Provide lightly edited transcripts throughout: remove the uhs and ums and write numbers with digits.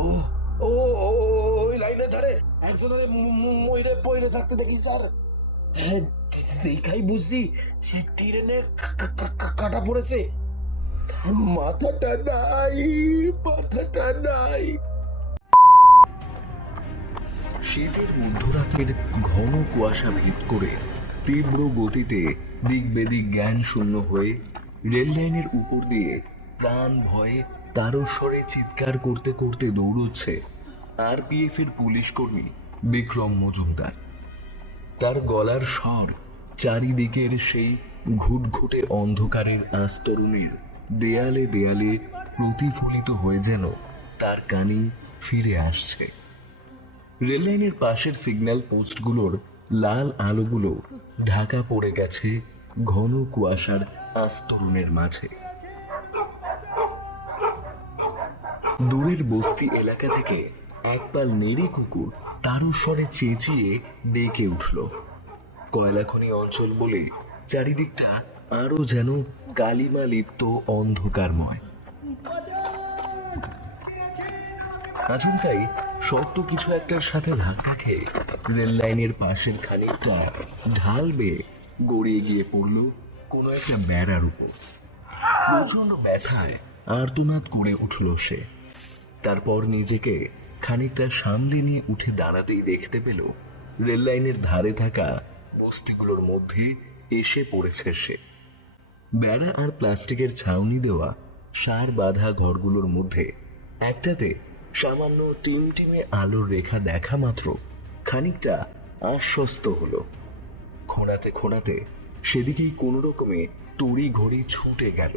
ও ও ও, ওই লাইনের ধারে একজনের মইরে পইরে থাকতে দেখি স্যার। হ্যাঁ, দেখাই বুঝছি সে ট্রেনে কাটা পড়েছে। মাথাটা নাই, মাথাটা নাই। শীতের মধ্যরাতের ঘন কুয়াশা ভেদ করে তীব্র গতিতে দিক বেদিক জ্ঞান শূন্য হয়ে রেল লাইনের উপর দিয়ে প্রাণ ভয়ে তারস্বরে চিৎকার করতে করতে দৌড়চ্ছে আরপিএফ এর পুলিশ কর্মী বিক্রম মজুমদার। তার গলার স্বর চারিদিকের সেই ঘুটঘুটে অন্ধকারের আস্তরণের দেয়ালে দেয়ালে প্রতিফলিত হয়ে যেন তার কানে ফিরে আসছে। রেললাইনের পাশের সিগন্যাল পোস্টগুলোর লাল আলোগুলো ঢাকা পড়ে গেছে ঘন কুয়াশার আস্তরণের মাঝে। দূরের বস্তি এলাকা থেকে একপাল নেড়ি কুকুর তারস্বরে চেঁচিয়ে ডেকে উঠল। কয়লাখনি অঞ্চল বলে চারিদিকটা আরো যেন কালিমা লিপ্ত অন্ধকারময়। আচমকাই শক্ত কিছু একটার সাথে ধাক্কা খেয়ে রেল লাইনের পাশের খানিকটা ঢাল বেয়ে গড়িয়ে গিয়ে পড়ল কোনো একটা বেড়ার উপর। প্রচন্ড ব্যথায় আর্তনাদ করে উঠল সে। তারপর নিজেকে খানিকটা সামলে নিয়ে উঠে দাঁড়াতেই দেখতে পেল রেল লাইনের ধারে থাকা বস্তিগুলোর মধ্যে এসে পড়েছে সে। বেড়া আর প্লাস্টিকের ছাউনি দেওয়া সার বাঁধা ঘরগুলোর মধ্যে একটাতে সামান্য টিমটিমে আলোর রেখা দেখা মাত্র খানিকটা আশ্বস্ত হলো। খোঁড়াতে খোঁড়াতে সেদিকেই কোনো রকমে তড়ি ঘড়ি ছুটে গেল।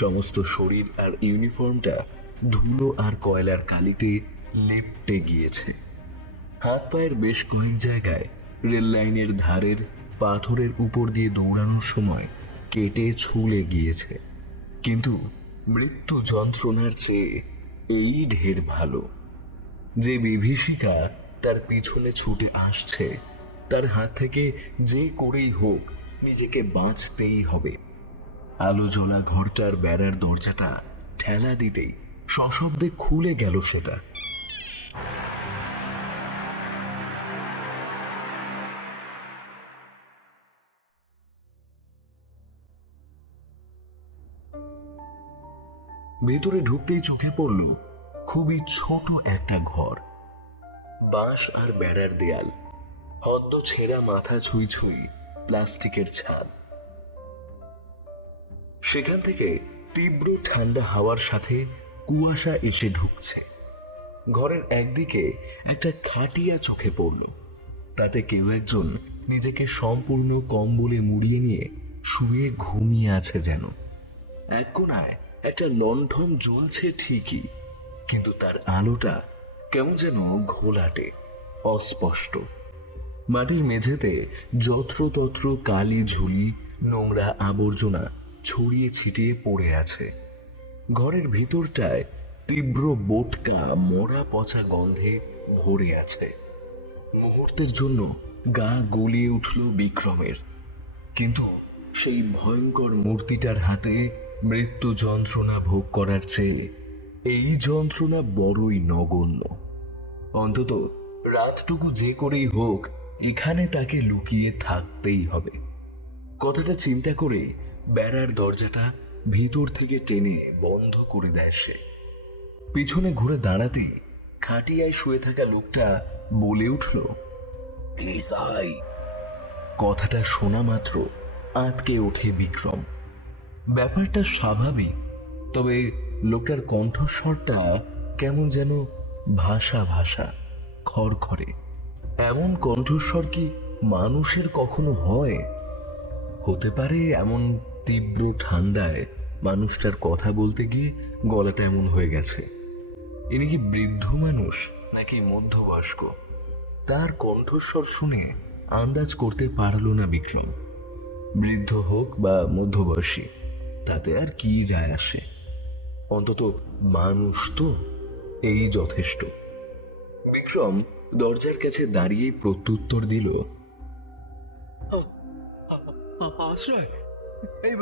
সমস্ত শরীর আর ইউনিফর্মটা ধুলো আর কয়লার কালিতে লেপ্টে গিয়েছে। হাত পায়ের বেশ কয়েক জায়গায় রেল লাইনের ধারের পাথরের উপর দিয়ে দৌড়ানোর সময় কেটে ছুলে গিয়েছে। কিন্তু মৃত্যু যন্ত্রণার চেয়ে এই ঢের ভালো। যে বিভীষিকা তার পিছনে ছুটে আসছে তার হাত থেকে যে করেই হোক নিজেকে বাঁচতেই হবে। আলো জ্বলা ঘরটার বেড়ার দরজাটা ঠেলা দিতেই সশব্দে খুলে গেল সেটা। ভেতরে ঢুকতেই চোখে পড়ল খুবই ছোট একটা ঘর। বাঁশ আর বেড়ার দেয়াল, হদ্দ ছেঁড়া মাথা ছুঁই ছুঁই প্লাস্টিকের ছাদ। সেখান থেকে তীব্র ঠান্ডা হাওয়ার সাথে কুয়াশা এসে ঢুকছে। ঘরের একদিকে একটা খাটিয়া চোখে পড়ল, তাতে কেউ একজন নিজেকে সম্পূর্ণ কম্বলে মুড়িয়ে নিয়ে শুয়ে ঘুমিয়ে আছে যেন। এক কোণায় একটা লণ্ঠন জ্বলছে ঠিকই, কিন্তু তার আলোটা কেমন যেন ঘোলাটে, অস্পষ্ট। মাটির মেঝেতে যত্রতত্র কালি ঝুলি নোংরা আবর্জনা ছড়িয়ে ছিটিয়ে পড়ে আছে। ঘরের ভিতরটায় তীব্র বোটকা মরা পচা গন্ধে ভরে আছে। মুহূর্তের জন্য গা গলিয়ে উঠল বিক্রমের, কিন্তু সেই ভয়ঙ্কর মূর্তিটার হাতে মৃত্যু যন্ত্রণা ভোগ করার চেয়ে এই যন্ত্রণা বড়ই নগণ্য। অন্তত রাতটুকু যে করেই হোক এখানে তাকে লুকিয়ে থাকতেই হবে। কথাটা চিন্তা করে বেড়ার দরজাটা ভিতর থেকে টেনে বন্ধ করে দেয় সে। পিছনে ঘুরে দাঁড়াতে খাটিয়ায় শুয়ে থাকা লোকটা বলে উঠল, কথাটা শোনা মাত্র আঁতকে ওঠে বিক্রম। ব্যাপারটা স্বাভাবিক, তবে লোকটার কণ্ঠস্বরটা কেমন যেন ভাষা ভাষা, খড়খড়ে। এমন কণ্ঠস্বর কি মানুষের কখনো হয়? হতে পারে এমন তীব্র ঠান্ডায় মানুষটার কথা বলতে গিয়ে গলাটা এমন হয়ে গেছে। ইনি কি বৃদ্ধ মানুষ নাকি মধ্যবয়স্ক? তার কণ্ঠস্বর শুনে আন্দাজ করতে পারল না বিক্রম। বৃদ্ধ হোক বা মধ্যবয়সী, তাতে আর কি যায় আসে, অন্তত মানুষ তো, এই যথেষ্ট। বিক্রম দরজার কাছে দাঁড়িয়ে প্রত্যুত্তর দিল, আশ্রয়, এই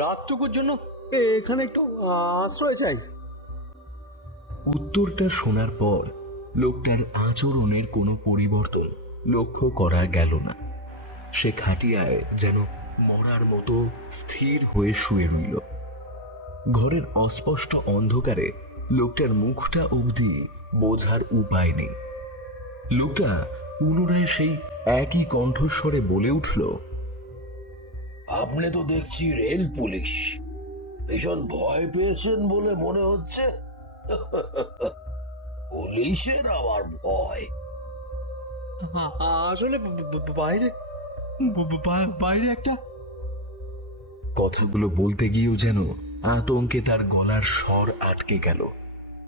রাতটুকুর জন্য এখানে একটু আশ্রয় চাই। উত্তরটা শোনার পর লোকটার আচরণের কোনো পরিবর্তন লক্ষ্য করা গেল না। সে খাটিয়ায় যেন মরার মতো স্থির হয়ে শুয়ে রইল। ঘরের অস্পষ্ট অন্ধকারে লোকটার মুখটা অবধি বোঝার উপায় নেই। লোকটা পুনরায় সেই একই কণ্ঠস্বরে বলে উঠল, আপনি তো দেখছি রেল পুলিশ, ভীষণ ভয় পেয়েছেন বলে মনে হচ্ছে। পুলিশের আবার ভয়? আসলে বাইরে বাইরে একটা কথাগুলো বলতে গিয়েও যেন আতঙ্কে তার গলার স্বর আটকে গেল।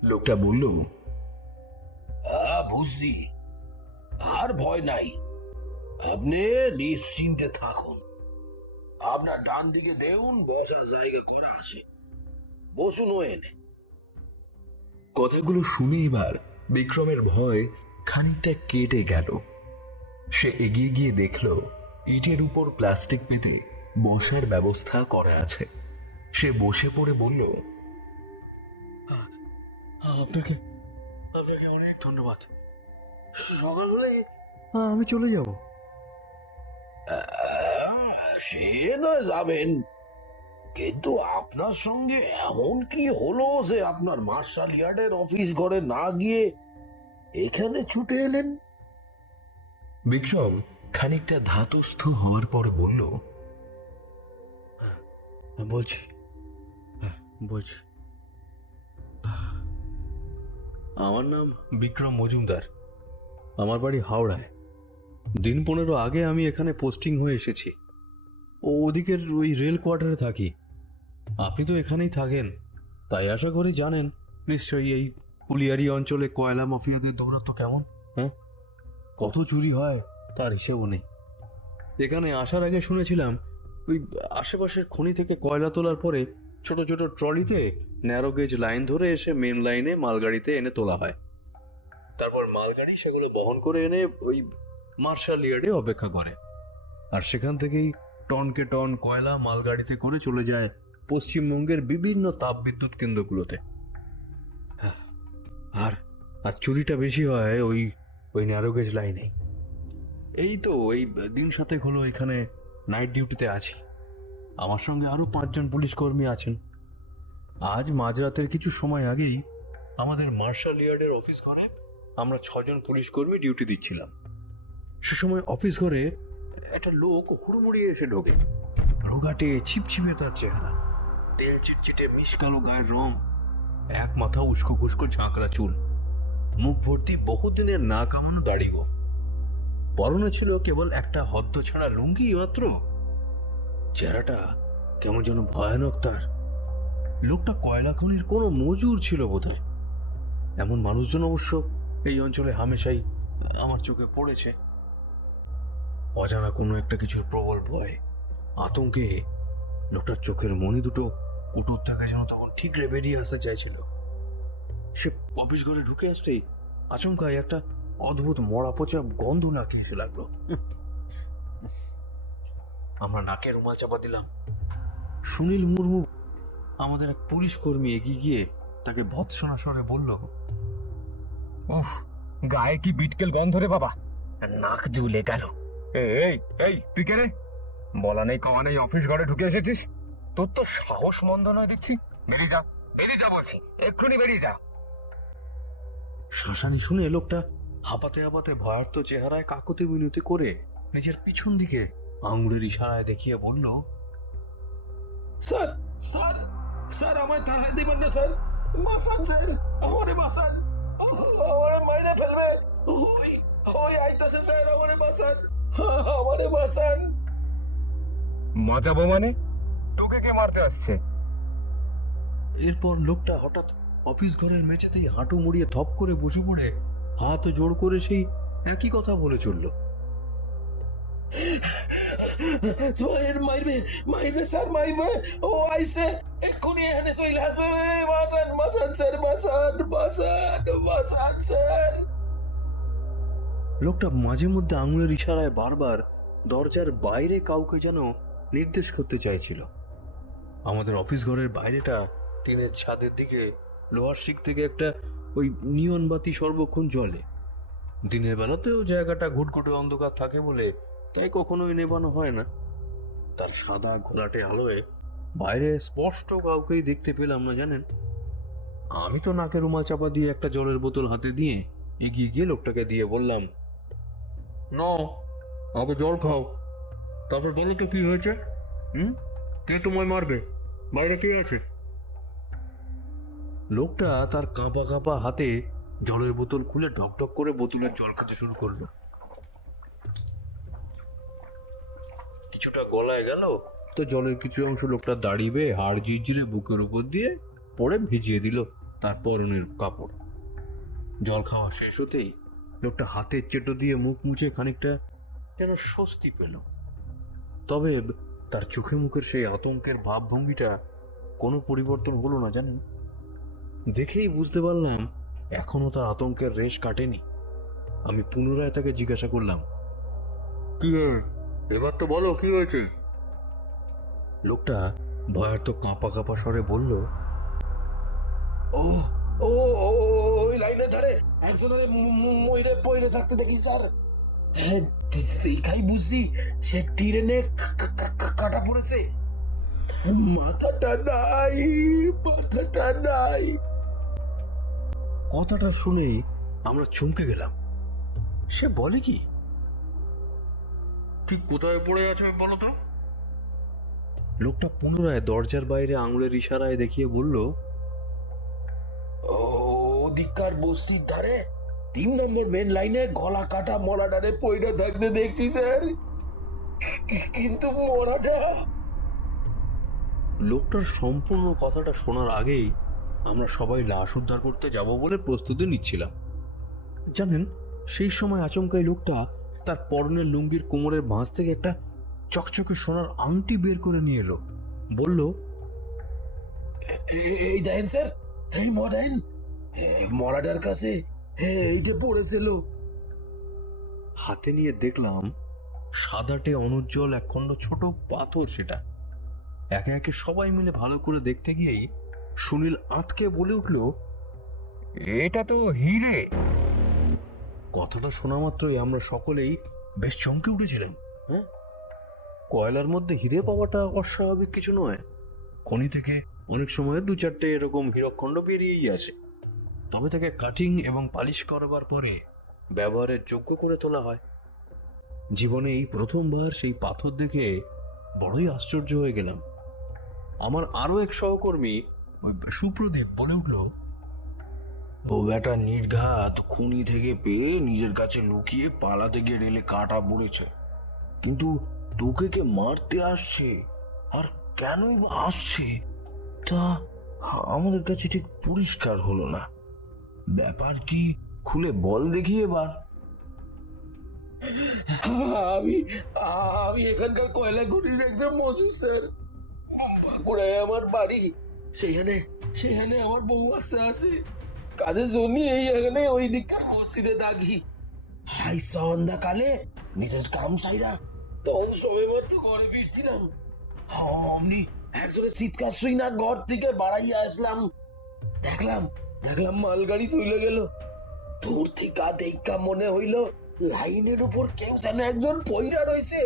লোকটা বলল, হ্যাঁ বুঝছি, আর ভয় নাই, আপনি নিশ্চিন্তে থাকুন। আপনার ডান দিকে দেউন বসার জায়গা করা আছে, বসুন এনে। কথাগুলো শুনে এবার বিক্রমের ভয় খানিকটা কেটে গেল। সে এগিয়ে গিয়ে দেখল ইটের উপর প্লাস্টিক পেতে বসার ব্যবস্থা করা আছে। সে বসে পড়ে বলল, আপনাকে আপনাকে অনেক ধন্যবাদ। সকাল হলে আমি চলে যাব। সে নয় যাবেন, কিন্তু আপনার সঙ্গে এমন কি হলো যে আপনার মার্শাল ইয়ার্ডের অফিস ঘরে না গিয়ে এখানে ছুটে এলেন? বিক্রম খানিকটা ধাতস্থ হওয়ার পর বলল, বলছি বলছি আমার নাম বিক্রম মজুমদার। আমার বাড়ি হাওড়ায়। দিন 15 আগে আমি এখানে পোস্টিং হয়ে এসেছি। ওদিকের ওই রেল কোয়ার্টারে থাকি। আপনি তো এখানেই থাকেন, তাই আশা করি জানেন নিশ্চয়ই এই কুলিয়ারি অঞ্চলে কয়লা মাফিয়াদের দৌরাত্ম্য কেমন। হ্যাঁ, কত চুরি হয় তার হিসেবও নেই। এখানে আসার আগে শুনেছিলাম ওই আশেপাশের খনি থেকে কয়লা তোলার পরে ছোট ছোট ট্রলিতে ন্যারো গেজ লাইন ধরে এসে মেন লাইনে মালগাড়িতে এনে তোলা হয়। তারপর মালগাড়ি সেগুলো বহন করে এনে ওই মার্শাল ইয়ার্ডে অপেক্ষা করে, আর সেখান থেকেই টনকে টন কয়লা মালগাড়িতে করে চলে যায় পশ্চিমবঙ্গের বিভিন্ন তাপবিদ্যুৎ কেন্দ্রগুলোতে। আর আর চুরিটা বেশি হয় ওই ওই ন্যারো গেজ লাইনে। এই তো এই দিন 7 হলো এখানে নাইট ডিউটিতে আছি। আমার সঙ্গে আরও 5 জন পুলিশ কর্মী আছেন। আজ মাঝরাতের কিছু সময় আগেই আমাদের মার্শাল ইয়ার্ডের অফিস ঘরে আমরা 6 জন পুলিশ কর্মী ডিউটি দিচ্ছিলাম। সে সময় অফিস ঘরে একটা লোক হুড়মুড়িয়ে এসে ঢোকে। রোগাটে ছিপছিপে তার চেহারা, তেল চিটচিটে মিশকালো গায়ের রং, এক মাথা উস্কো খুস্কো ঝাঁকড়া চুল, মুখ ভর্তি বহুদিনের না কামানো দাড়ি গো। পরনে ছিল কেবল একটা হদ্দ ছাড়া লুঙ্গি মাত্র। চেহারাটা কেমন যেন ভয়ানক তার। লোকটা কয়লা খনির কোনো মজুর ছিল বোধহয়। এমন মানুষজন অবশ্য এই অঞ্চলে হামেশাই আমার চোখে পড়েছে। অজানা কোনো একটা কিছুর প্রবল ভয়, আতঙ্কে লোকটার চোখের মনি দুটো কুটুর থেকে যেন তখন ঠিকরে বেরিয়ে আসতে চাইছিল। সে অফিস ঘরে ঢুকে আসতেই আচমকাই একটা অদ্ভুত মরা পচা গন্ধ নাকে এসে লাগলো। আমরা নাকে রুমাল চাপা দিলাম। সুনীল মুর্মু, আমাদের এক পুলিশ কর্মী, এগিয়ে গিয়ে তাকে ভৎসনা স্বরে বলল, উফ, গায়ে কি বিটকেল গন্ধ রে বাবা, নাক জ্বলে গেল। এই এই তুই কে রে? বলা নেই কওয়া নেই অফিস ঘরে ঢুকে এসেছিস। তোর তো সাহস মন্দ নয় দেখছি। বেরিয়ে যা, বেরিয়ে যা বলছি, এক্ষুনি বেরিয়ে যা। শাসানি শুনে লোকটা হাঁপাতে হাঁপাতে ভয়ার্ত চেহারায় কাকুতি মিনতি করে নিজের পিছন দিকে আঙুলের ইশারায় দেখিয়ে বলল, স্যার স্যার স্যার, আমায় তাড়াই দিবেন না স্যার, বাঁচান স্যার, আমারে বাঁচান, আমারে মাইরে ফেলবে, ওই ওই আইতাছে স্যার, আমারে বাঁচান, আমারে বাঁচান। মজাবো মানে? তোকে কে মারতে আসছে? এরপর লোকটা হঠাৎ অফিস ঘরের মেঝেতেই হাঁটু মুড়িয়ে থপ করে বসে পড়ে হাত জোড় করে সেই একই কথা বলে চলল। মাইরবে মাইরবে স্যার, মাইরবে, ও আইছে, এক্ষুনি এখানে চলে আসবে, বাঁচান বাঁচান স্যার, বাঁচান বাঁচান বাঁচান স্যার। লোকটা মাঝে মধ্যে আঙুলের ইশারায় বারবার দরজার বাইরে কাউকে যেন নির্দেশ করতে চাইছিল। আমাদের অফিস ঘরের বাইরেটা টিনের ছাদের দিকে লোহার শিক থেকে একটা ওই নিয়ন বাতি সর্বক্ষণ জ্বলে। দিনের বেলাতেও জায়গাটা ঘুটঘুটে অন্ধকার থাকে বলে তাই কখনোই নেবানো হয় না। তার সাদা ঘোলাটে আলোয় বাইরে স্পষ্ট কাউকেই দেখতে পেলাম না জানেন। আমি তো নাকে রুমাল চাপা দিয়ে একটা জলের বোতল হাতে দিয়ে এগিয়ে গিয়ে লোকটাকে দিয়ে বললাম, নাও আগে জল খাও, তারপর বলো তো কি হয়েছে। কে তোমায় মারবে, বাইরে কে আছে? লোকটা তার কাঁপা কাঁপা হাতে জলের বোতল খুলে ঢকঢক করে বোতলের জল খেতে শুরু করলো। কিছুটা গলায় গেল তো জলের কিছু অংশ লোকটা দাঁড়িয়ে হাড় ঝিরঝিরে বুকের উপর দিয়ে পড়ে ভিজিয়ে দিল তার পরনের কাপড়। জল খাওয়া শেষ হতেই লোকটা হাতের চেটো দিয়ে মুখ মুছে খানিকটা যেন স্বস্তি পেল। তবে তার চোখে মুখের সেই আতঙ্কের ভাবভঙ্গিটা কোনো পরিবর্তন হলো না জানেন। দেখেই বুঝতে পারলাম এখনো তার আতঙ্কের রেশ কাটেনি। আমি পুনরায় তাকে জিজ্ঞাসা করলাম, কি এবার তো বলো কি হয়েছে? লোকটা ভয়ার্ত কাঁপা কাঁপা স্বরে বলল, ও ও ও, ওই লাইনের ধারে একজনের মইরে পইরে থাকতে দেখি স্যার। হ্যাঁ, দেখাই বুঝছি সে ট্রেনে কাটা পড়েছে। মাথাটা নাই, মাথাটা নাই। কথাটা শুনেই আমরা চমকে গেলাম। সে বলে কি? ঠিক কোথায় পড়ে আছে বলো তো? লোকটা পুনরায় দরজার বাইরে আঙুলের ইশারায় দেখিয়ে বলল, ওদিককার বস্তির ধারে 3 নম্বর মেন লাইনে গলা কাটা মরাটারে পইরা থাকতে দেখছি স্যার, কিন্তু মরাটা। লোকটার সম্পূর্ণ কথাটা শোনার আগেই আমরা সবাই লাশ উদ্ধার করতে যাব বলে প্রস্তুতি নিচ্ছিলাম। জানেন, সেই সময় আচমকাই লোকটা তার পরনের লুঙ্গির কোমরের ভাঁজ থেকে একটা চকচকে সোনার আংটি বের করে নিয়ে এলো। বলল, এই দেখেন স্যার, এই মডার্ন মরাটার কাছে এইটা পড়েছিল। হাতে নিয়ে দেখলাম সাদাটে অনুজ্জ্বল একখণ্ড ছোট পাথর। সেটা একে একে সবাই মিলে ভালো করে দেখতে গিয়েই সুনীল আঁতকে বলে উঠল, এটা তো হিরে। কথাটা শোনা মাত্রই আমরা সকলেই বেশ চমকে উঠেছিলাম। হ্যাঁ, কয়লার মধ্যে হিরে পাওয়াটা অস্বাভাবিক কিছু নয়। খনি থেকে অনেক সময় 2-4টে এরকম হীরকখণ্ড বেরিয়েই আসে, তবে তাকে কাটিং এবং পালিশ করবার পরে ব্যবহারের যোগ্য করে তোলা হয়। জীবনে এই প্রথমবার সেই পাথর দেখে বড়ই আশ্চর্য হয়ে গেলাম। আমার আরো এক সহকর্মী সুপ্রদীপ বলে উঠল, ও বেটা নির্ঘাত খুনি থেকে পেয়ে নিজের কাছে লুকিয়ে পালাতে গিয়ে রেলে কাটা পড়েছে, কিন্তু তোকে কে মারতে আসছে আর কেনই বা আসছে তা আমাদের কাছে ঠিক পরিষ্কার হলো না। ব্যাপার কি খুলে বল দেখি এবার। আমি আমি এখানকার কয়লা খনির একজন মজুর স্যার। বাঁকুড়ায় আমার বাড়ি, সেখানে আমার বউ আছে কাজের জন্য এখানে ওই দিককার বস্তিতে থাকি। হাই সন্ধ্যাকালে নিজের কাম সাইরা তখন সবে মাত্র ঘরে ফিরছিলাম, অমনি একজনের চিৎকার শুই না ঘর থেকে বাড়াইয়া আসলাম। দেখলাম মালগাড়ি চলে গেল। দূর থেকে দেখা মনে হইল লাইনের উপর কেউ যেন একজন পইরা রয়েছে।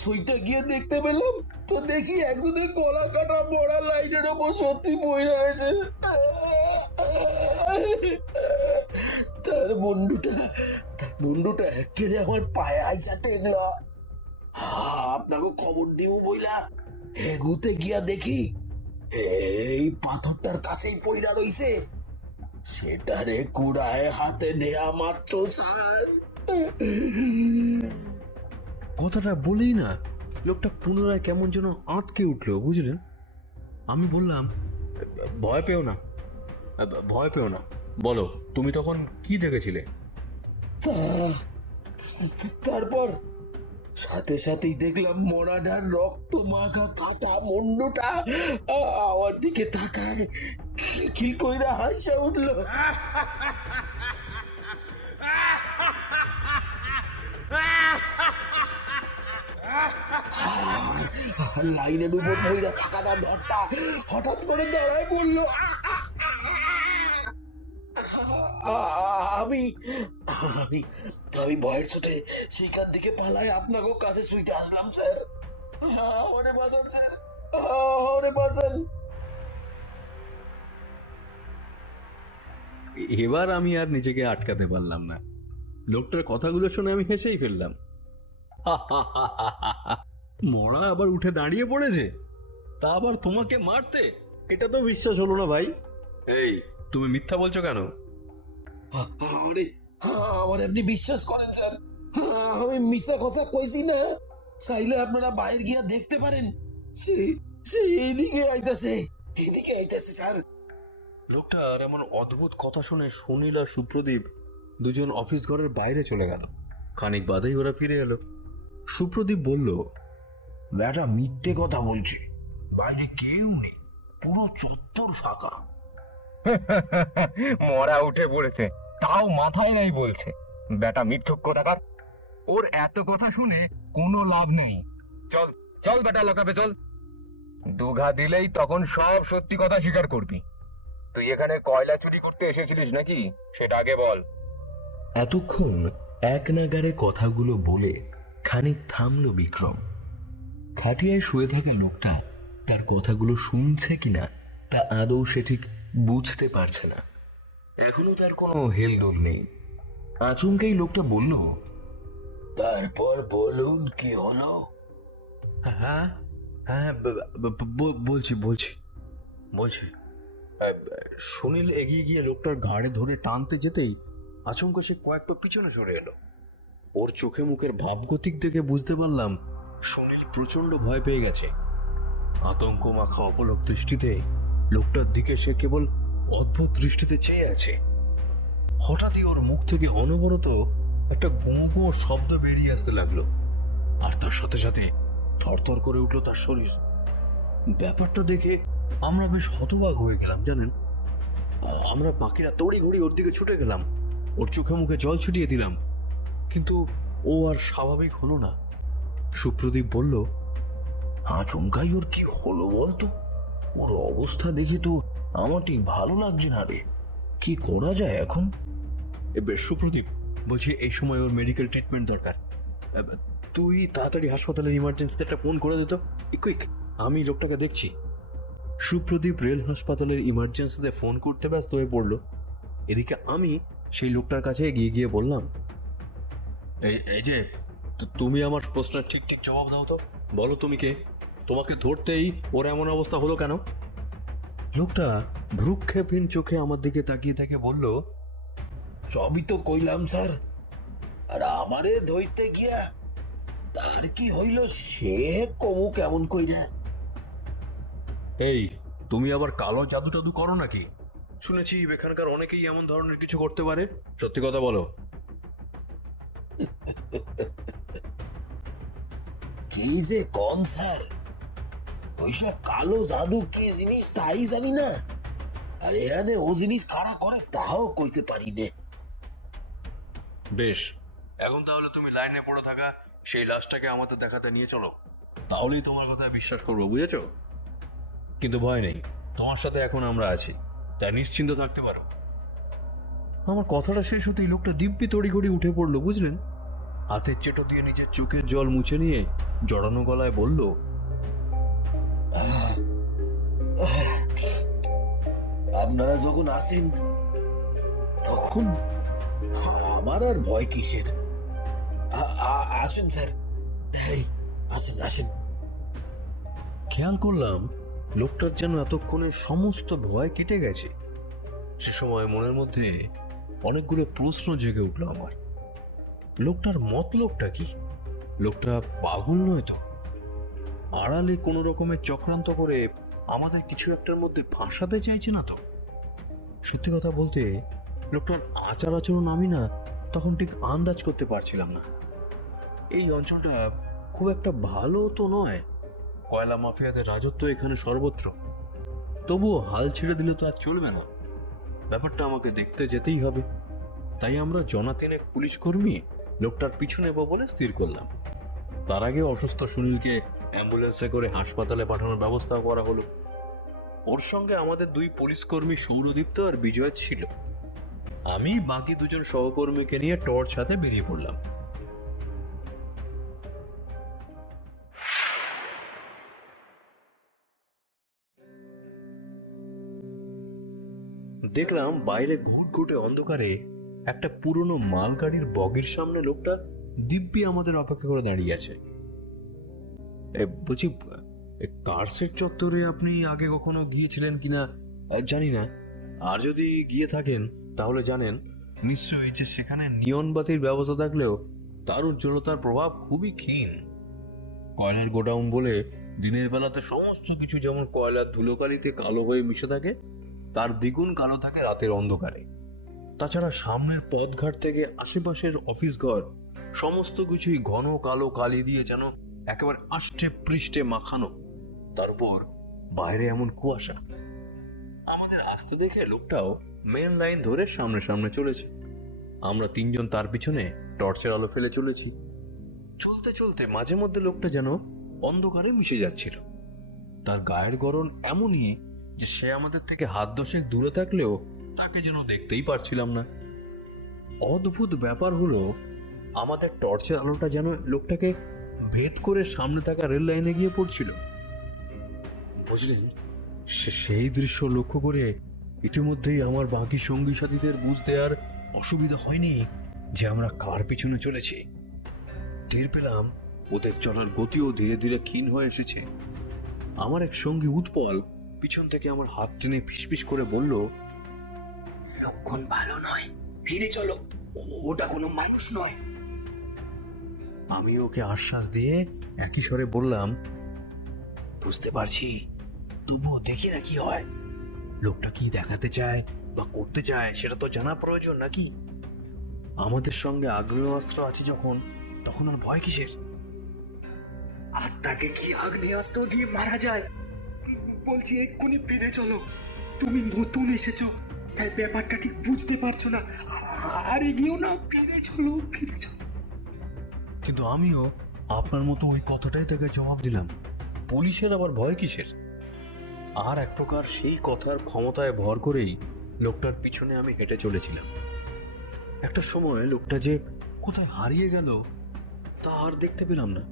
সুইটা গিয়ে দেখতে পেলাম তো দেখি একজনের গলা কাটা মরা লাইনের উপর সত্যি পইরা রয়েছে। তার মুন্ডুটা একেবারে আমার পায়ে আইসা টেকল। আপনাকে খবর দিব বইলা এগুতে গিয়া দেখি এই পাথরটার কাছেই পইরা রইছে। সেটারে কুড়ায় হাতে নেয়া মাত্র স্যার। কথাটা বলেই না লোকটা পুনরায় কেমন যেন আঁতকে উঠল, বুঝলেন। আমি বললাম, ভয় পেও না, বলো তুমি তখন কি দেখেছিলে? তারপর সাথেই দেখলাম মরাডার রক্ত মাখা কাটা মুন্ডুটা আমার দিকে তাকায়, খিলখিল কইরা হাসা উঠল। লাইনের উপর বইরা থাকা তার ধরটা হঠাৎ করে দাঁড়ায় বলল, আমি আমি আমি ভয়ের ছুটে সেখান থেকে পালায় আপনাকে কাছে ছুটে আসলাম স্যার। আমারে বাঁচান স্যার, আমারে বাঁচান। এবার আমি আর নিজেকে আটকাতে পারলাম না। লোকটার কথাগুলো শুনে আমি হেসেই ফেললাম। মরা আবার উঠে দাঁড়িয়ে পড়েছে, তা আবার তোমাকে মারতে? এটা তো বিশ্বাস হলো না ভাই। এই, তুমি মিথ্যা বলছো কেন? আমারে আমার এমনি বিশ্বাস করেন স্যার, আমি মিশা কথা কইছি না। চাইলে আপনারা বাইরে গিয়া দেখতে পারেন, সে সে এইদিকে আইতাছে, এইদিকে আইতাছে স্যার। লোকটার এমন অদ্ভুত কথা শুনে সুনীল আর সুপ্রদীপ দুজন অফিস ঘরের বাইরে চলে গেল। খানিক বাদেই ওরা ফিরে এলো। সুপ্রদীপ বলল, ব্যাটা মিথ্যে কথা বলছে, বাইরে কেউ নেই, পুরো চত্বর ফাঁকা। মরা উঠে পড়েছে, তাও মাথায় নাই বলছে। বেটা মিথ্যুক কোথাকার। ওর এত কথা শুনে কোনো লাভ নেই। চল চল বেটা, লকাপে চল। দুঘা দিলেই তখন সব সত্যি কথা স্বীকার করবি। তুই এখানে কয়লা চুরি করতে এসেছিলিস নাকি, সেটা আগে বল। এতক্ষণ এক নাগারে কথাগুলো বলে খানিক থামল বিক্রম। খাটিয়ায় শুয়ে থাকা লোকটা তার কথাগুলো শুনছে কিনা তা আদৌ সে ঠিক বুঝতে পারছে না। এখনো তার কোনো হেলদোল নেই। আচমকেই লোকটা বলল, তারপর বলুন কি হলো? হ্যাঁ হ্যাঁ, বলছি বলছি বলছি। সুনীল এগিয়ে গিয়ে লোকটার ঘাড়ে ধরে টানতে যেতেই আচমকা সে কয়েক পা পিছনে সরে এলো। ওর চোখে মুখের ভাবগতিক দেখে বুঝতে পারলাম সুনীল প্রচন্ড ভয় পেয়ে গেছে। আতঙ্ক মাখা অপলক দৃষ্টিতে লোকটার দিকে সে কেবল অদ্ভুত দৃষ্টিতে চেয়ে আছে। হঠাৎই ওর মুখ থেকে অনবরত একটা গোঁ গোঁ শব্দ বেরিয়ে আসতে লাগলো, আর তার সাথে সাথে থরথর করে উঠলো তার শরীর। ব্যাপারটা দেখে আমরা বেশ হতবাক হয়ে গেলাম জানেন। আমরা বাকিরা তড়িঘড়ি ওর দিকে ছুটে গেলাম, ওর চোখে মুখে জল ছিটিয়ে দিলাম, কিন্তু ও আর স্বাভাবিক হলো না। সুপ্রদীপ বলল, আচমকাই ওর কি হলো বলতো? ওর অবস্থা দেখে তো আমার ঠিক ভালো লাগছে না রে, কি করা যায় এখন? সুপ্রদীপ বলছি, এই সময় ওর মেডিকেল ট্রিটমেন্ট দরকার। তুই তাড়াতাড়ি হাসপাতালের ইমার্জেন্সিতে একটা ফোন করে দিত, কুইক, আমি লোকটাকে দেখছি। সুপ্রদীপ রেল হাসপাতালের ইমার্জেন্সিতে ফোন করতে ব্যস্ত হয়ে পড়ল। এদিকে আমি সেই লোকটার কাছে এগিয়ে গিয়ে বললাম, এই যে তুমি আমার প্রশ্নের ঠিক ঠিক জবাব দাও তো, বলো তুমি কে? তোমাকে ধরতেই ওর এমন অবস্থা হলো কেন? লোকটা ভ্রুক্ষেপহীন চোখে আমার দিকে তাকিয়ে থেকে বলল, সবই তো কইলাম স্যার, আর আমারে ধরতে গিয়া তার কি হইল সে কমু কেমন কইরা। এই, তুমি আবার কালো জাদু টাদু করো নাকি? শুনেছি এখানকার অনেকেই এমন ধরনের কিছু করতে পারে, সত্যি কথা বলো। কি যে কন স্যার, ওইসব কালো জাদু কি জিনিস তাই জানি না, আর এখানে ও জিনিস কারা করে তাও কইতে পারি নে। বেশ, এখন তাহলে তুমি লাইনে পড়ে থাকা সেই লাশটাকে আমাদের দেখাতে নিয়ে চলো, তাহলেই তোমার কথা বিশ্বাস করবো, বুঝেছো? কিন্তু ভয় নেই, তোমার সাথে এখন আমরা আছি, তাই নিশ্চিন্ত থাকতে পারো। আমার কথাটা শেষ হতেই লোকটা দিব্যি তড়িঘড়ি উঠে পড়লো, বুঝলেন। হাতের চেটো দিয়ে নিজের চোখের জল মুছে নিয়ে জড়ানো গলায় বলল, আপনারা যখন আসেন তখন আমার আর ভয় কিসের? আসেন স্যার, এই আসেন আসেন। খেয়াল করলাম লোকটার যেন এতক্ষণে সমস্ত ভয় কেটে গেছে। সে সময় মনের মধ্যে অনেকগুলো প্রশ্ন জেগে উঠল আমার। লোকটার মতলবটা কি? লোকটা পাগল নয় তো? আড়ালে কোনো রকমের চক্রান্ত করে আমাদের কিছু একটার মধ্যে ফাঁসাতে চাইছে না তো? সত্যি কথা বলতে লোকটার আচার আচরণ আমি না তখন ঠিক আন্দাজ করতে পারছিলাম না। এই অঞ্চলটা খুব একটা ভালো তো নয়, কয়লা মাফিয়াদের রাজত্ব এখানে সর্বত্র। তবুও হাল ছেড়ে দিলে তো আর চলবে না, ব্যাপারটা আমাকে দেখতে যেতেই হবে। তাই আমরা জনাতিনেক পুলিশ কর্মী লোকটার পিছু নেব বলে স্থির করলাম। তার আগে অসুস্থ সুনীলকে অ্যাম্বুলেন্সে করে হাসপাতালে পাঠানোর ব্যবস্থা করা হলো। ওর সঙ্গে আমাদের দুই পুলিশ কর্মী সৌরদীপ্ত আর বিজয় ছিল। আমি বাকি দুজন সহকর্মীকে নিয়ে টর্চ হাতে বেরিয়ে পড়লাম। দেখলাম বাইরে ঘুটঘুটে অন্ধকারে একটা পুরনো মালগাড়ির বগির সামনে লোকটা দিব্যি আমাদের অপেক্ষা করে দাঁড়িয়ে আছে। বলছি, কার্সের চত্বরে আপনি আগে কখনো গিয়েছিলেন কিনা জানি না, আর যদি গিয়ে থাকেন তাহলে জানেন নিশ্চয়ই যে সেখানে নিয়ন বাতির ব্যবস্থা থাকলেও তার উজ্জ্বলতার প্রভাব খুবই ক্ষীণ। কয়লার গোডাউন বলে দিনের বেলাতে সমস্ত কিছু যেমন কয়লার ধুলোকালিতে কালো হয়ে মিশে থাকে, তার দ্বিগুণ কালো থাকে রাতের অন্ধকারে। তাছাড়া সামনের পথঘাট থেকে আশেপাশের অফিস ঘর সমস্ত কিছুই ঘন কালো কালি দিয়ে যেন একেবারে আষ্টে পৃষ্ঠে মাখানো, তার উপর বাইরে এমন কুয়াশা। আমাদের আসতে দেখে লোকটাও মেন লাইন ধরে সামনে সামনে চলেছে। আমরা তিনজন তার পিছনে টর্চের আলো ফেলে চলেছি। চলতে চলতে মাঝে মধ্যে লোকটা যেন অন্ধকারে মিশে যাচ্ছিল। তার গায়ের গড়ন এমনই যে সে আমাদের থেকে হাত দশেক দূরে থাকলেও তাকে যেন দেখতেই পারছিলাম না। অদ্ভুত ব্যাপার হলো, আমাদের টর্চের আলোটা যেন লোকটাকে ভেদ করে সামনে থাকা রেল লাইনে গিয়ে পড়ছিল। বুঝলেন, সেই দৃশ্য লক্ষ্য করে ইতিমধ্যেই আমার বাকি সঙ্গী সাথীদের বুঝতে আর অসুবিধা হয়নি যে আমরা কার পিছনে চলেছি। টের পেলাম ওদের চলার গতিও ধীরে ধীরে ক্ষীণ হয়ে এসেছে। আমার এক সঙ্গী উৎপল পিছন থেকে আমার হাত টেনে ফিসফিস করে বলল, লক্ষণ ভালো নয়, ফিরে চলো, ওটা কোনো মানুষ নয়। আমি ওকে আশ্বাস দিয়ে একই স্বরে বললাম, বুঝতে পারছি, তবুও দেখি না কি হয়। লোকটা কি দেখাতে চায় বা করতে চায় সেটা তো জানা প্রয়োজন নাকি? আমাদের সঙ্গে আগ্নেয়াস্ত্র আছে যখন, তখন আর ভয় কিসের? আত্মাকে কি আগ্নেয়াস্ত্র দিয়ে মারা যায়? বলছি এক্ষুনি ফিরে চলো, তুমি নতুন এসেছো তাই ব্যাপারটা ঠিক বুঝতে পারছো না। আর এগিয়েও না, ফিরে চলো, ফিরে চলো। কিন্তু আমিও আপনার মতো ওই কথাটাই তাকে জবাব দিলাম, পুলিশের আবার ভয় কিসের? আর এক প্রকার সেই কথার ক্ষমতায় ভর করেই লোকটার পিছনে আমি হেঁটে চলেছিলাম। একটা সময় লোকটা যে কোথায় হারিয়ে গেল তা আর দেখতে পেলাম না।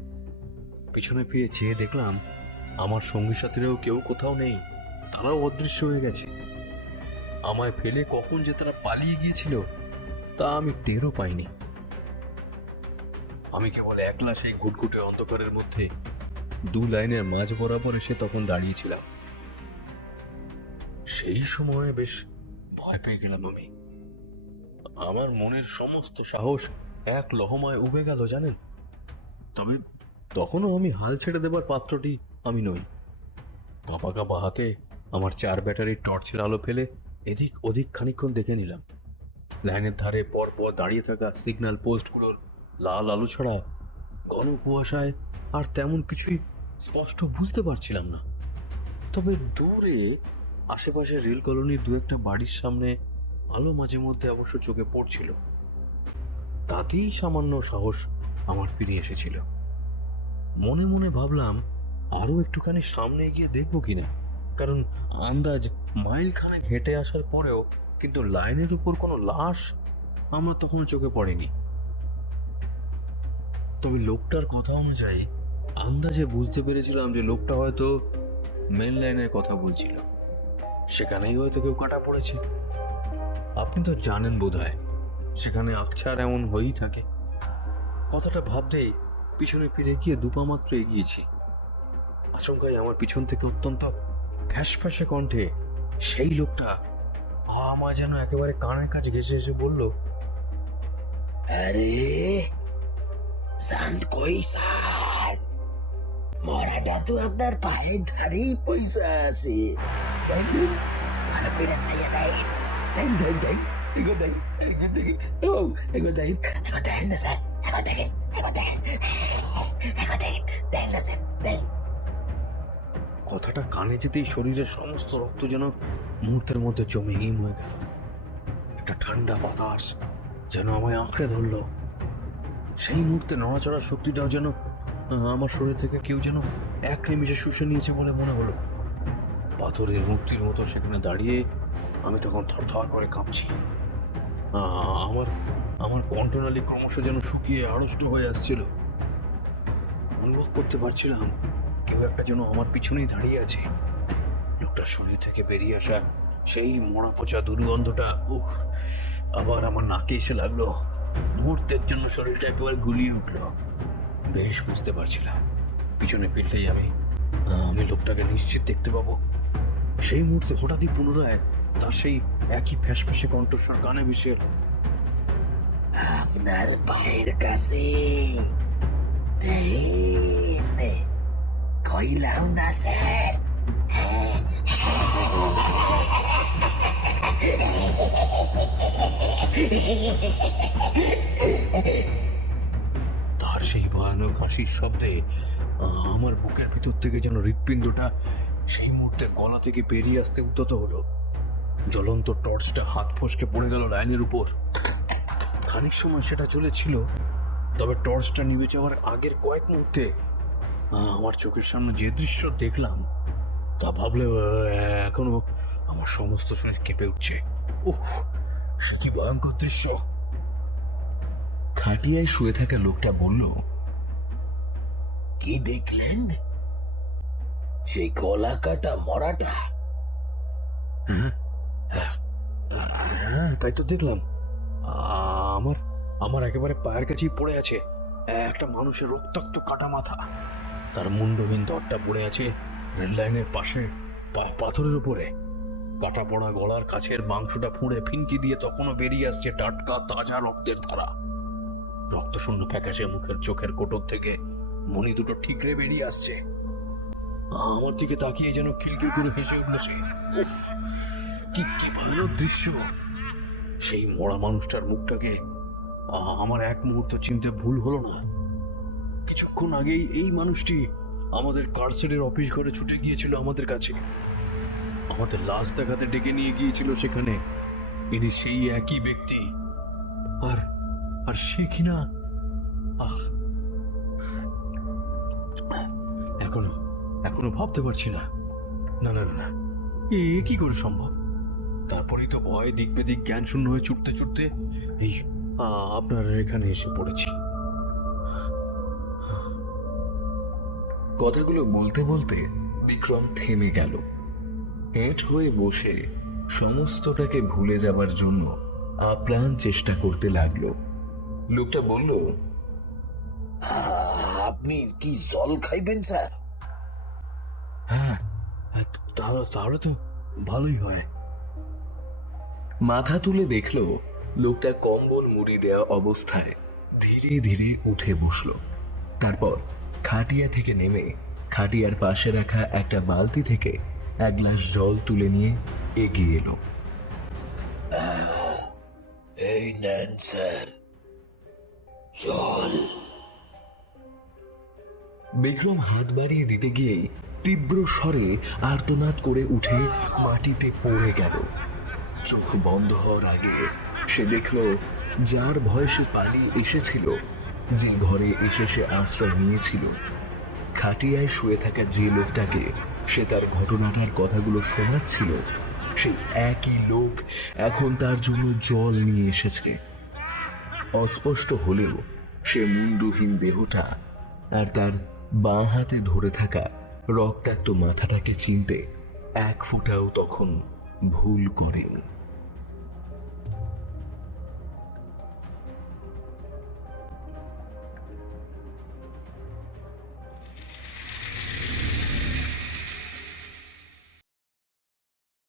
পিছনে ফিরে চেয়ে দেখলাম আমার সঙ্গী সাথীরাও কেউ কোথাও নেই, তারাও অদৃশ্য হয়ে গেছে। আমায় ফেলে কখন যে তারা পালিয়ে গিয়েছিল তা আমি টেরও পাইনি। আমি কেবল একলা সেই ঘুটঘুটে অন্ধকারের মধ্যে দু লাইনের মাঝ বরাবর এসে তখন দাঁড়িয়েছিলাম। সেই সময় বেশ ভয় পেয়ে গেলাম আমি। আমার মনের সমস্ত সাহস এক লহমায় উবে গেল জানেন। তবে তখনও আমি হাল ছেড়ে দেবার পাত্রটি আমি নই। কাঁপা কাঁপা হাতে আমার 4 ব্যাটারির টর্চের আলো ফেলে এদিক ওদিক খানিকক্ষণ দেখে নিলাম। লাইনের ধারে পরপর দাঁড়িয়ে থাকা সিগন্যাল পোস্টগুলোর লাল আলো ছাড়া ঘন কুয়াশায় আর তেমন কিছুই স্পষ্ট বুঝতে পারছিলাম না। তবে দূরে আশেপাশে রেল কলোনির দু একটা বাড়ির সামনে আলো মাঝে মধ্যে অবশ্য চোখে পড়ছিল। তাতেই সামান্য সাহস আমার ফিরে এসেছিল। মনে মনে ভাবলাম আরো একটুখানি সামনে গিয়ে দেখবো কিনা, কারণ আন্দাজ মাইল খানেক হেঁটে আসার পরেও কিন্তু লাইনের উপর কোনো লাশ আমার তখন চোখে পড়েনি। তবে লোকটার কথা অনুযায়ী আন্দাজে বুঝতে পেরেছিলাম যে লোকটা হয়তো মেন লাইনের কথা বলছিল, সেখানেই হয়তো কেউ কাটা পড়েছে। আপনি তো জানেন বোধহয় সেখানে আকছার এমন হয়েই থাকে। কথাটা ভাবতেই পিছনে ফিরে গিয়ে দুপা মাত্র এগিয়েছি। আচমকাই আমার পিছন থেকে অত্যন্ত ফ্যাসফ্যাসে কণ্ঠে সেই লোকটা আমার যেন একেবারে কানের কাছে ঘেঁষে এসে বলল, আরে সান কই সান, মরাটা তো আপনার পায়ের ধারেই পয়সা আছে। ভালো করে সাইয়া দেয়, দেন দেন দেন, এগো দেন, এগো দেখেন, ও এগো দেন, এগো দেন না স্যার, এগো দেখেন, এগো দেখেন, এগো দেখেন, দেন না স্যার, দেন। কথাটা কানে যেতেই শরীরের সমস্ত রক্ত যেন মুহূর্তের মধ্যে জমে হিম হয়ে গেল। একটা ঠান্ডা বাতাস যেন আমায় আঁকড়ে ধরল। সেই মুহূর্তে নড়াচড়ার শক্তিটাও যেন আমার শরীর থেকে কেউ যেন এক নিমিষে শুষে নিয়েছে বলে মনে হলো। পাথরের মূর্তির মতো সেখানে দাঁড়িয়ে আমি তখন থরথর করে কাঁপছি। আমার আমার কণ্ঠনালী ক্রমশ যেন শুকিয়ে আড়ষ্ট হয়ে আসছিল। অনুভব করতে পারছিলাম কেউ একটা যেন আমার পিছনেই দাঁড়িয়ে আছে। লোকটার শরীর থেকে বেরিয়ে আসা সেই মরা পচা দুর্গন্ধটা আবার আমার নাকে এসে লাগলো। মুহূর্তের জন্য শরীরটা একেবারে গুলিয়ে উঠলো। বেশ বুঝতে পারছিলাম পিছনে ফিরলেই আমি লোকটাকে নিশ্চিত দেখতে পাবো। সেই মুহূর্তে হঠাৎই পুনরায় তার সেই একই ফ্যাসফ্যাসে কণ্ঠস্বর কানে ভেসে এলো। আপনার পায়ের কাছে কইলাম না স্যার। তার সেই ভয়ানক হাসির শব্দে আমার বুকের ভিতর থেকে যেন হৃৎপিণ্ডটা সেই মুহূর্তে গলা থেকে বেরিয়ে আসতে উদ্যত হলো। জ্বলন্ত টর্চটা হাত ফসকে পড়ে গেল লাইনের উপর। খানিক সময় সেটা চলেছিল, তবে টর্চটা নিভে যাওয়ার আগের কয়েক মুহূর্তে আমার চোখের সামনে যে দৃশ্য দেখলাম তা ভাবলে এখনো আমার সমস্ত শরীর কেঁপে উঠছে। সে কি ভয়ঙ্কর দৃশ্য! খাটিয়ায় শুয়ে থাকা লোকটা বলল, কি দেখলেন? সেই গলা কাটা মরাটা? হ্যাঁ, তাই তো দেখলাম। আমার আমার একেবারে পায়ের কাছেই পড়ে আছে একটা মানুষের রক্তাক্ত কাটা মাথা। তার মুন্ডহীন দরটা পড়ে আছে রেল লাইনের পাশে পাথরের উপরে। কাটা পড়া গলার কাছের মাংসটা ফুঁড়ে ফিনকি দিয়ে তখনও বেরিয়ে আসছে টাটকা তাজা রক্তের ধারা। রক্তশূন্য ফ্যাকাশে মুখের চোখের কোটর থেকে মণি দুটো ঠিকরে বেরিয়ে আসছে। আমার দিকে তাকিয়ে যেন খিলখিল করে হেসে উঠল সে। কি কি ভয়ানক দৃশ্য! সেই মরা মানুষটার মুখটাকে আমার এক মুহূর্ত চিনতে ভুল হলো না। কিছুক্ষণ আগেই এই মানুষটি আমাদের কারসেটের অফিস ঘরে ছুটে গিয়েছিল আমাদের কাছে, আমাদের লাশ দেখাতে ডেকে নিয়ে গিয়েছিল সেখানে। ইনি সেই একই ব্যক্তি। আর আর সে কিনা এখনো ভাবতে পারছি না। না না না, এ কি করে সম্ভব? তারপরেই তো ভয়ে দিক বেদিক জ্ঞান শূন্য হয়ে ছুটতে ছুটতে এই আপনার এখানে এসে পড়েছি। কথাগুলো বলতে বলতে বিক্রম থেমে গেল। হেঁট হয়ে বসে সমস্তটাকে ভুলে যাবার জন্য আপ্রাণ চেষ্টা করতে লাগলো। লোকটা বলল, আপনি কি জল খাইবেন স্যার? হ্যাঁ, তাহলে তো ভালোই হয়। মাথা তুলে দেখলো লোকটা কম্বল মুড়ি দেওয়া অবস্থায় ধীরে ধীরে উঠে বসলো। তারপর খাটিয়া থেকে নেমে খাটিয়ার পাশে রাখা একটা বালতি থেকে এক গ্লাস জল তুলে নিয়ে এগিয়ে এলো। এই নেন স্যার জল। বিক্রম হাত বাড়িয়ে দিতে গিয়েই তীব্র স্বরে আর্তনাদ করে উঠে মাটিতে পড়ে গেল। চোখ বন্ধ হওয়ার আগে সে দেখল যার ভয়ে সে পালিয়ে এসেছিল, যে ঘরে এসে সে আশ্রয় নিয়েছিল, খাটিয়ায় শুয়ে থাকা যে লোকটাকে সে তার ঘটনাটার কথাগুলো শোনাচ্ছিল, সেই একই লোক এখন তার জন্য জল নিয়ে এসেছে। অস্পষ্ট হলেও সে মুন্ডহীন দেহটা আর তার বাঁ হাতে ধরে থাকা রক্তাক্ত মাথাটাকে চিনতে এক ফোঁটাও তখন ভুল করেনি।